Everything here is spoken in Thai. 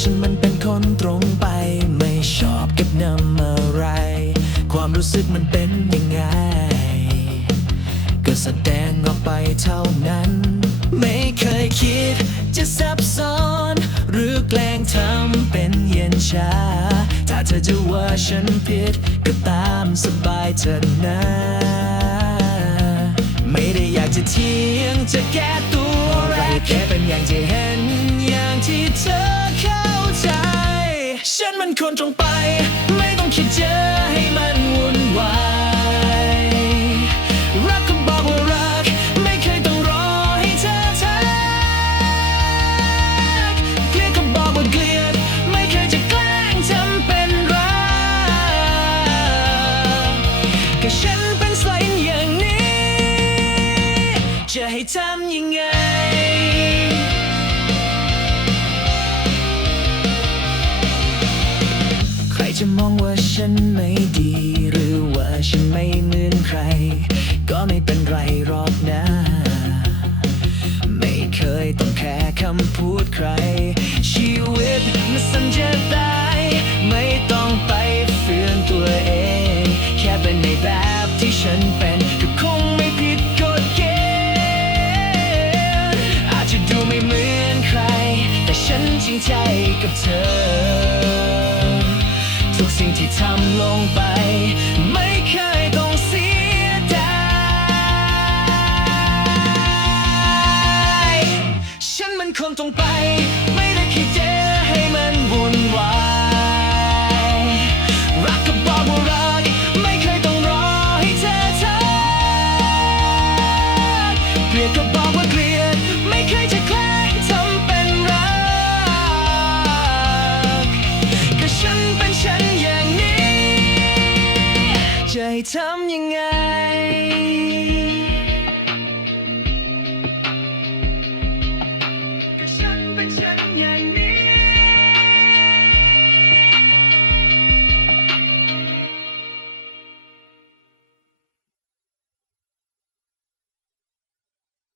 ฉันมันเป็นคนตรงไป ไม่ชอบเก็บนำอะไร ความรู้สึกมันเป็นยังไง ก็แสดงออกไปเท่านั้น ไม่เคยคิดจะซับซ้อน หรือแกล้งทำเป็นเย็นชา ถ้าเธอจะว่าฉันผิด ก็ตามสบายเธอนะไม่ได้อยากจะเทียงจะแก้ตัวอะไรแค่เป็นอย่างที่เห็นอย่างที่เธอ มันควรตรงไป ไม่ต้องคิดเจอให้มันวุ่นวาย รักก็บอกว่ารัก ไม่เคยต้องรอให้เธอทักเกลียดก็บอกว่าเกลียด ไม่เคยจะแกล้งทำเป็นรักก็ฉันเป็นสไลด์อย่างนี้ จะให้ทำยังไง จะมองว่าฉันไม่ดี หรือว่าฉันไม่เหมือนใคร ก็ไม่เป็นไรหรอกนะ ไม่เคยต้องแค่คำพูดใคร ชีวิตมันสัญญาตาย ไม่ต้องไปฝืนตัวเอง แค่เป็นในแบบที่ฉันเป็นก็คงไม่ผิดกฎเกณฑ์อาจจะดูไม่เหมือนใคร แต่ฉันจริงใจกับเธอ ทุกสิ่งที่ทำลงไป ไม่เคยต้องเสียดายฉันมันคนตรงไป ทำยังไง